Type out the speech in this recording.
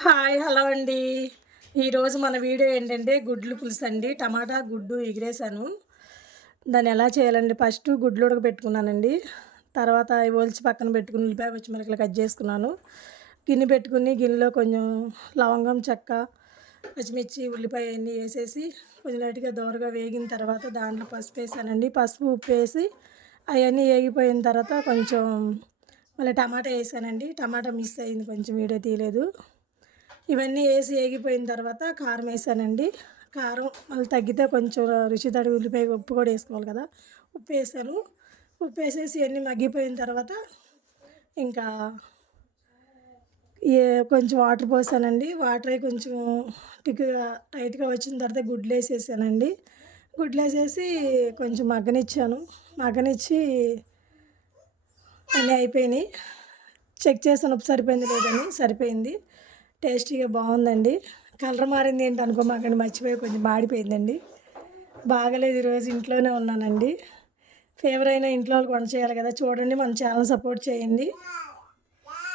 Hi! Hello అండి. ఈరోజు మన వీడియో ఏంటంటే గుడ్లు పులుసు అండి. టమాటా, గుడ్డు ఎగిరేసాను. దాన్ని ఎలా చేయాలండి, ఫస్టు గుడ్లు ఉడకబెట్టుకున్నానండి. తర్వాత అవి ఒలిచి పక్కన పెట్టుకుని ఉల్లిపాయ, పచ్చిమిరపకాయలు కట్ చేసుకున్నాను. గిన్నె పెట్టుకుని గిన్నెలో కొంచెం లవంగం, చెక్క, పచ్చిమిర్చి, ఉల్లిపాయ అన్నీ వేసేసి కొంచెం లైట్‌గా దోరగా వేగిన తర్వాత దాంట్లో పసుపేసానండి. పసుపు, ఉప్పేసి అయన్నీ ఏగిపోయిన తర్వాత కొంచెం మళ్ళీ టమాటా ఏసానండి. టమాటా మిస్ అయింది, కొంచెం వీడియో తీయలేదు. ఇవన్నీ ఏసి ఏగిపోయిన తర్వాత కారం ఏసానండి. కారం మళ్ళీ తగ్గితే కొంచెం రుచి తడి ఉల్లిపాయ ఉప్పు కూడా ఏసుకోవాలి కదా! ఉప్పేసాను. ఉప్పేసేసి ఇయన్నీ మగ్గిపోయిన తర్వాత ఇంకా ఏ కొంచెం వాటర్ పోసానండి. వాటర్ అయి కొంచెం థిక్‌గా టైట్‌గా వచ్చిన తర్వాత గుడ్లేసేసానండి. గుడ్లేసేసి కొంచెం మగ్గనిచ్చాను. మగ్గనిచ్చి అన్నీ అయిపోయినాయి. చెక్ చేశాను ఉప్పు సరిపోయిందో లేదని. సరిపోయింది. టేస్టీగా బావుందండి. కలర్ మారింది ఏంటి అనుకోమాకండి, మర్చిపోయి కొంచెం మాడిపోయిందండి. బాగాలేదు, ఈరోజు ఇంట్లోనే ఉన్నానండి. ఫీవర్ అయినా ఇంట్లో వాళ్ళకి వంట చేయాలి కదా! చూడండి, మన ఛానల్ సపోర్ట్ చేయండి.